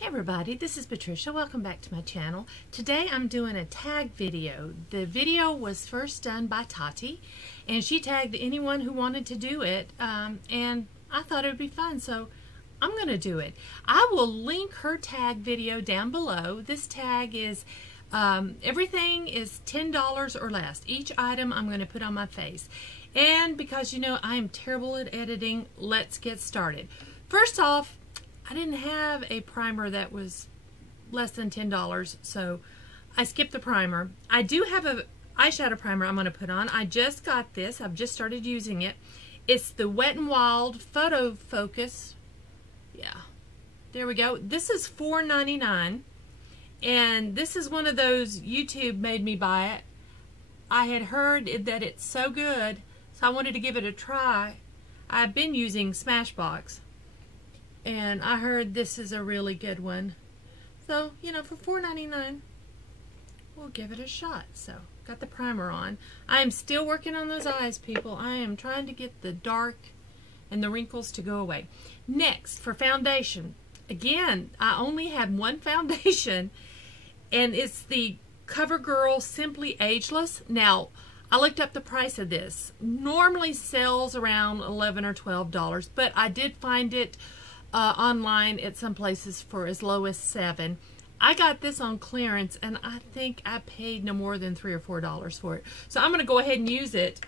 Hey everybody, this is Patricia. Welcome back to my channel. Today I'm doing a tag video. The video was first done by Tati, and she tagged anyone who wanted to do it, and I thought it would be fun, so I'm going to do it. I will link her tag video down below. This tag is, everything is $10 or less. Each item I'm going to put on my face. And because, you know, I am terrible at editing, let's get started. First off, I didn't have a primer that was less than $10, so I skipped the primer. I do have an eyeshadow primer I'm going to put on. I just got this. I've just started using it. It's the Wet n Wild Photo Focus. Yeah, there we go. This is $4.99, and this is one of those YouTube made me buy it. I had heard that it's so good, so I wanted to give it a try. I've been using Smashbox, and I heard this is a really good one. So, you know, for $4.99, we'll give it a shot. So, got the primer on. I am still working on those eyes, people. I am trying to get the dark and the wrinkles to go away. Next, for foundation. Again, I only have one foundation, and it's the Covergirl Simply Ageless. Now, I looked up the price of this. Normally sells around $11 or $12, but I did find it online at some places for as low as $7. I got this on clearance, and I think I paid no more than $3 or $4 for it. So I'm going to go ahead and use it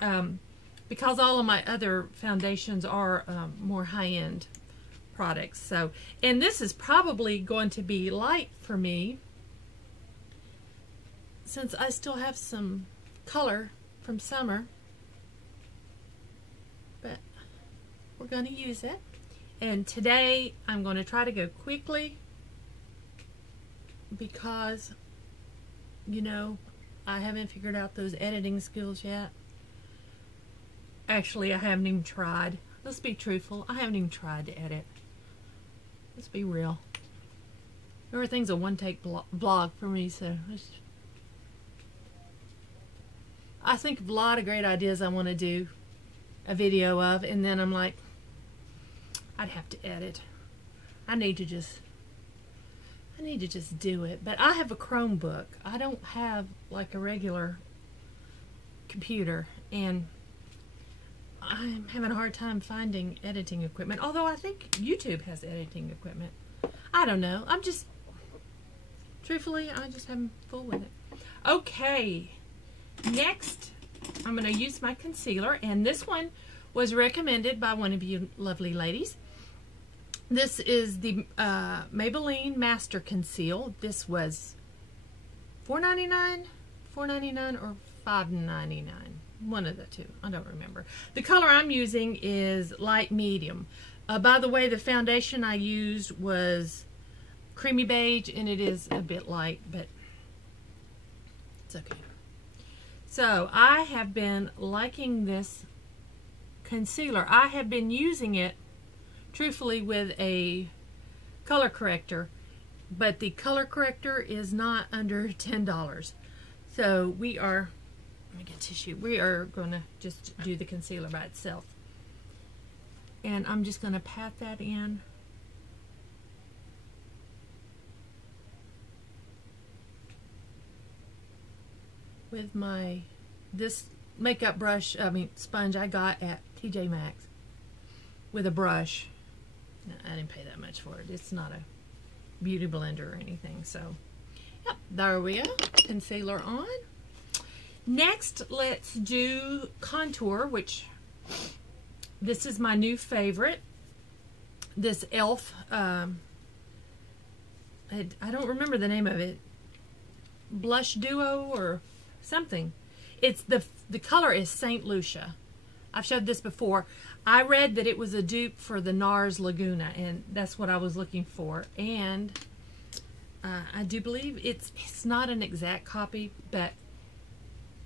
because all of my other foundations are more high-end products. So, and this is probably going to be light for me since I still have some color from summer, but we're going to use it. And today I'm going to try to go quickly because, you know, I haven't figured out those editing skills yet. Actually, I haven't even tried. Let's be truthful. I haven't even tried to edit. Let's be real. Everything's a one-take blog for me, so I think of a lot of great ideas I want to do a video of, and then I'm like, I'd have to edit. I need to just do it. But I have a Chromebook. I don't have like a regular computer, and I'm having a hard time finding editing equipment. Although I think YouTube has editing equipment. I don't know. I'm just, truthfully, I just haven't full with it. Okay. Next, I'm going to use my concealer, and this one was recommended by one of you lovely ladies. This is the Maybelline Master Conceal. This was $4.99, $4.99, or $5.99. One of the two. I don't remember. The color I'm using is light medium. By the way, the foundation I used was creamy beige, and it is a bit light, but it's okay. So I have been liking this concealer. I have been using it truthfully with a color corrector, but the color corrector is not under $10. So we are, let me get tissue. We are going to just do the concealer by itself. And I'm just going to pat that in. With my, this makeup brush, sponge I got at TJ Maxx with a brush. I didn't pay that much for it. It's not a beauty blender or anything. So, yep, there we go. Concealer on. Next, let's do contour, which this is my new favorite. This e.l.f. I don't remember the name of it. Blush Duo or something. It's the color is St. Lucia. I've showed this before. I read that it was a dupe for the NARS Laguna, and that's what I was looking for. And I do believe it's not an exact copy, but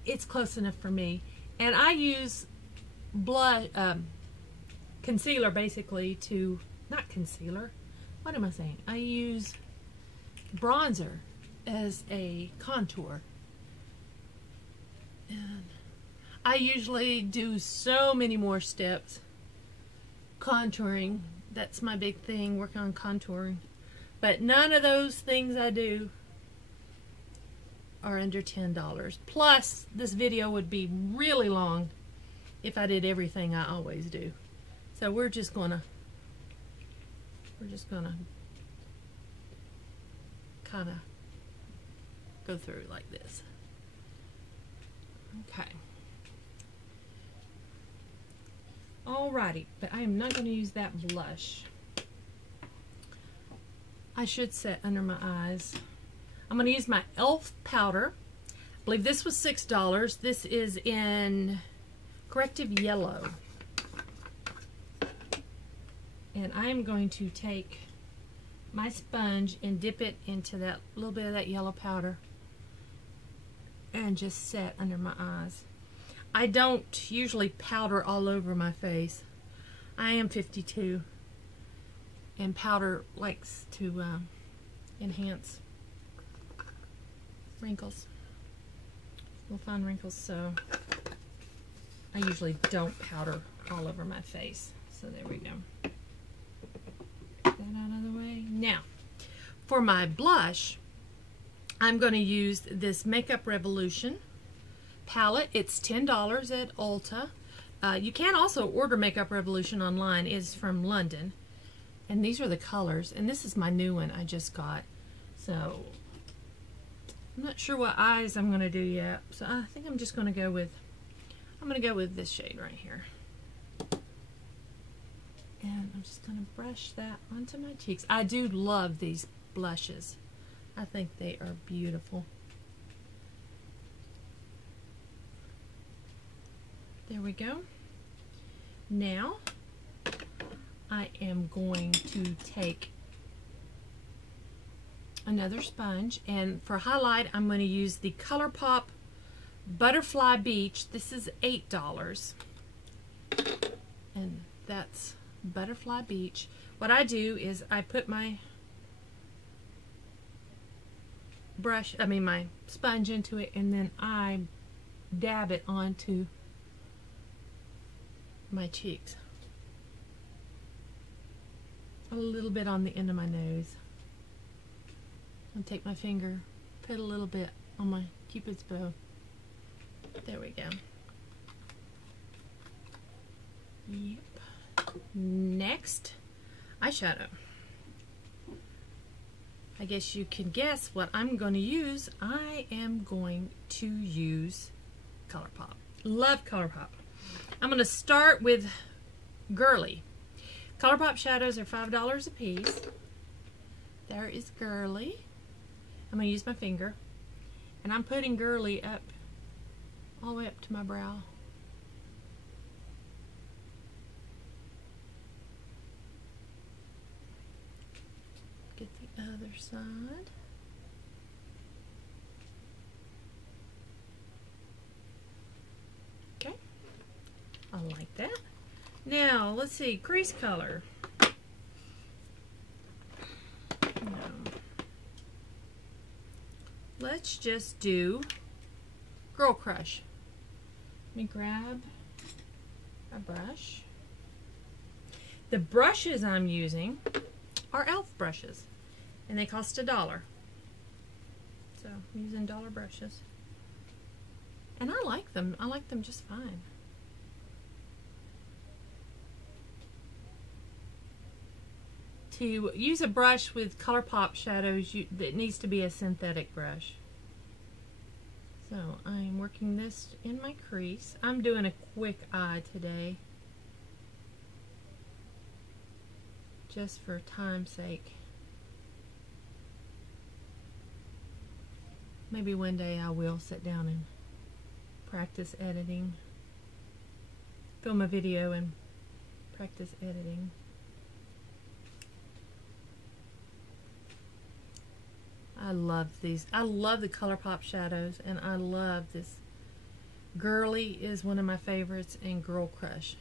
it's close enough for me. And I use concealer basically to, not concealer, what am I saying? I use bronzer as a contour. And I usually do so many more steps. Contouring, that's my big thing, work on contouring. But none of those things I do are under $10. Plus, this video would be really long if I did everything I always do. So we're just gonna kind of go through like this. Okay. Alrighty, but I am not going to use that blush. I should set under my eyes. I'm going to use my e.l.f. powder. I believe this was $6. This is in Corrective Yellow. And I am going to take my sponge and dip it into that little bit of that yellow powder and just set under my eyes. I don't usually powder all over my face. I am 52 and powder likes to enhance wrinkles. We'll find wrinkles, so I usually don't powder all over my face. So there we go. Get that out of the way. Now, for my blush, I'm going to use this Makeup Revolution palette. It's $10 at Ulta. You can also order Makeup Revolution online. It's from London. And these are the colors. And this is my new one I just got. So, I'm not sure what eyes I'm going to do yet. So, I think I'm just going to go with, this shade right here. And I'm just going to brush that onto my cheeks. I do love these blushes. I think they are beautiful. There we go. Now, I am going to take another sponge, and for highlight, I'm going to use the Colourpop Butterfly Beach. This is $8. And that's Butterfly Beach. What I do is I put my my sponge into it, and then I dab it onto my cheeks. A little bit on the end of my nose. I'll take my finger, put a little bit on my Cupid's bow. There we go. Yep. Next, eyeshadow. I guess you can guess what I'm going to use. I am going to use Colourpop. Love Colourpop. I'm going to start with Girly. Colourpop shadows are $5 a piece. There is Girly. I'm going to use my finger. And I'm putting Girly up, all the way up to my brow. Get the other side. Okay. I like that. Now, let's see, crease color. No. Let's just do Girl Crush. Let me grab a brush. The brushes I'm using are e.l.f. brushes, and they cost $1. So I'm using dollar brushes, and I like them. I like them just fine. To use a brush with Colourpop shadows, it needs to be a synthetic brush. So I'm working this in my crease. I'm doing a quick eye today, just for time's sake. Maybe one day I will sit down and practice editing. Film a video and practice editing. I love these. I love the Colourpop shadows, and I love this. Girly is one of my favorites, and Girl Crush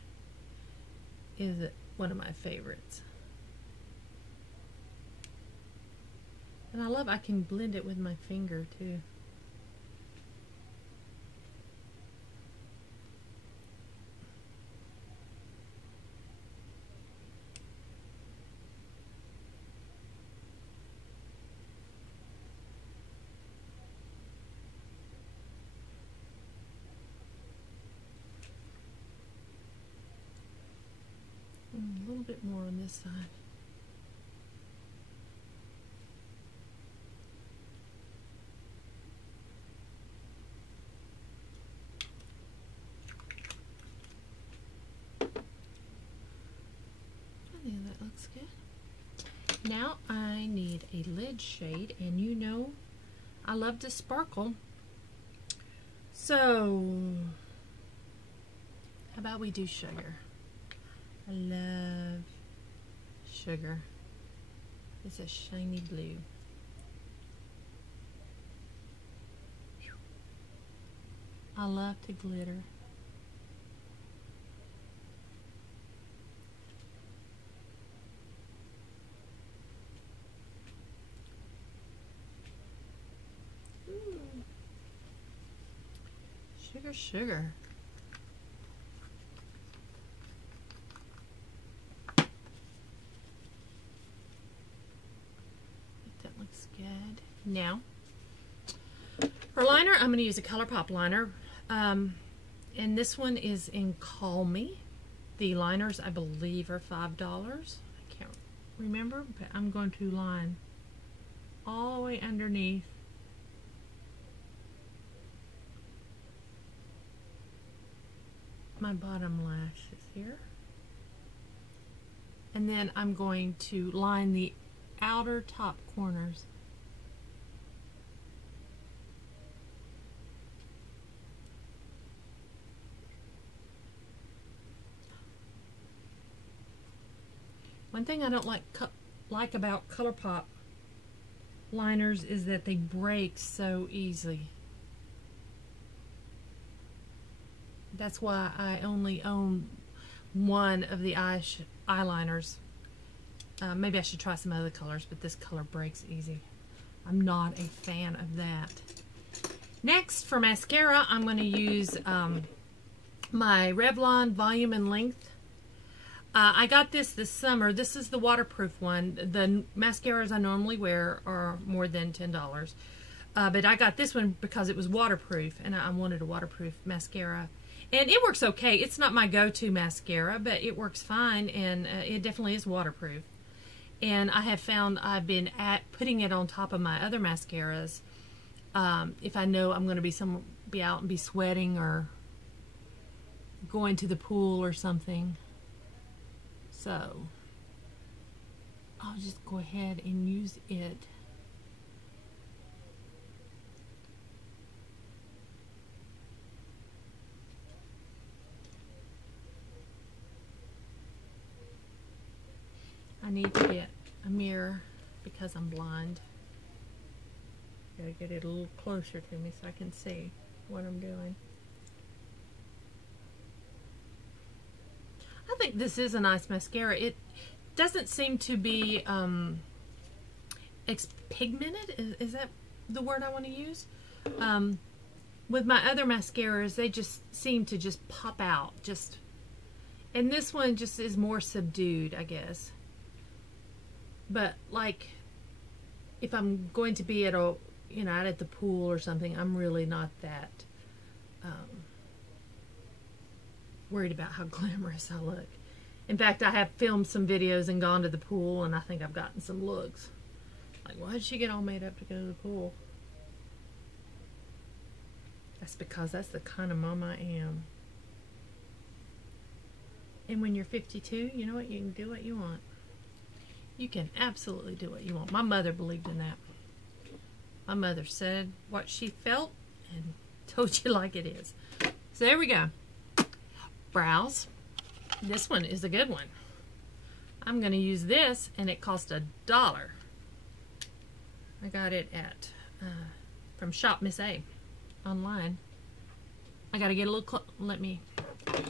is one of my favorites. And I love I can blend it with my finger too. more on this side. I think that looks good. Now I need a lid shade, and you know I love to sparkle. So how about we do sugar? I love sugar. It's a shiny blue. I love to glitter. Ooh. Sugar, sugar. That looks good. Now, for liner, I'm going to use a Colourpop liner. And this one is in Call Me. The liners, I believe, are $5. I can't remember, but I'm going to line all the way underneath my bottom lashes here. And then I'm going to line the outer top corners. One thing I don't like about Colourpop liners is that they break so easily. That's why I only own one of the eyeliners. Maybe I should try some other colors, but this color breaks easy. I'm not a fan of that. Next, for mascara, I'm going to use my Revlon Volume and Length. I got this summer. This is the waterproof one. The mascaras I normally wear are more than $10. But I got this one because it was waterproof, and I wanted a waterproof mascara. And it works okay. It's not my go-to mascara, but it works fine, and it definitely is waterproof. And I have found I've been putting it on top of my other mascaras if I know I'm going to be out and be sweating or going to the pool or something. So I'll just go ahead and use it. I need to get a mirror because I'm blind. Gotta get it a little closer to me so I can see what I'm doing. I think this is a nice mascara. It doesn't seem to be pigmented. Is that the word I want to use? With my other mascaras, they just seem to just pop out. And this one just is more subdued, I guess. But like, if I'm going to be at out at the pool or something, I'm really not that worried about how glamorous I look. In fact, I have filmed some videos and gone to the pool, and I think I've gotten some looks. Like, why did she get all made up to go to the pool? That's because that's the kind of mom I am. And when you're 52, you know what? You can do what you want. You can absolutely do what you want. My mother believed in that. My mother said what she felt and told you like it is. So there we go. Brows. This one is a good one. I'm going to use this, and it cost $1. I got it at from Shop Miss A online. I got to get a little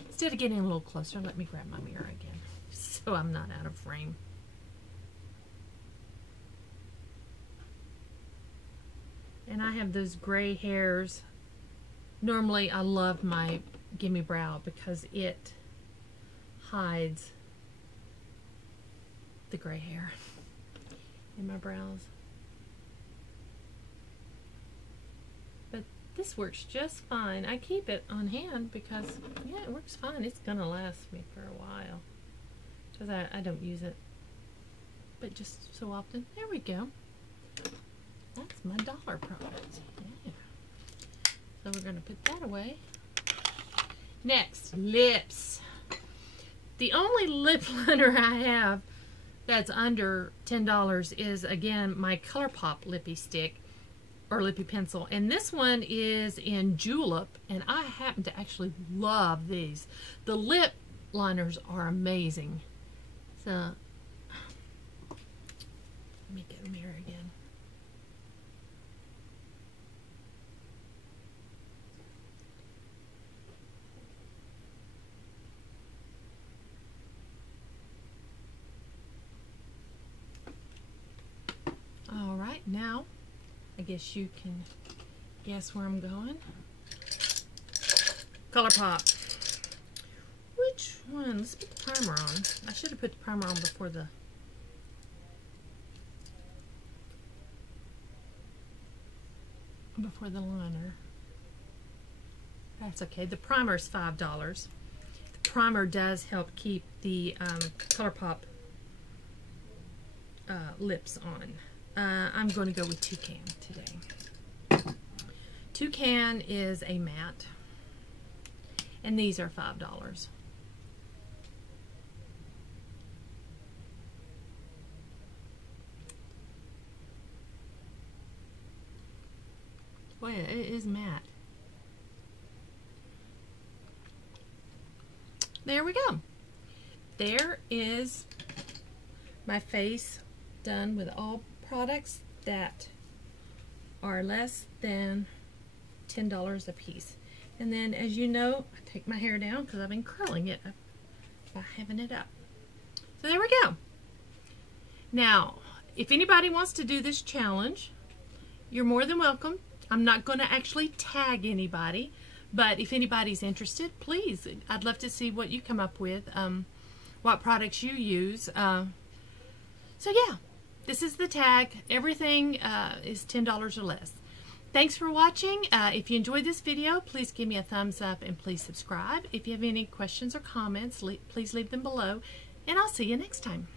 instead of getting a little closer, let me grab my mirror again so I'm not out of frame. And I have those gray hairs. Normally I love my Gimme Brow because it hides the gray hair in my brows. But this works just fine. I keep it on hand because, yeah, it works fine. It's gonna last me for a while. because I don't use it, but just so often. There we go. That's my dollar product. Yeah. So we're going to put that away. Next, lips. The only lip liner I have that's under $10 is, again, my Colourpop lippie stick or lippie pencil, and this one is in Julep, and I happen to actually love these. The lip liners are amazing. So let me get them here again. All right, now I guess you can guess where I'm going. Colourpop. Which one? Let's put the primer on. I should have put the primer on before the liner. That's okay. The primer is $5. The primer does help keep the Colourpop lips on. I'm going to go with Toucan today. Toucan is a matte, and these are $5. Boy, it is matte. There we go. There is my face done with all products that are less than $10 a piece. And then, as you know, I take my hair down because I've been curling it by having it up. So there we go. Now, if anybody wants to do this challenge, you're more than welcome. I'm not going to actually tag anybody, but if anybody's interested, please, I'd love to see what you come up with, what products you use. So yeah, this is the tag. Everything is $10 or less. Thanks for watching. If you enjoyed this video, please give me a thumbs up and please subscribe. If you have any questions or comments, please leave them below, and I'll see you next time.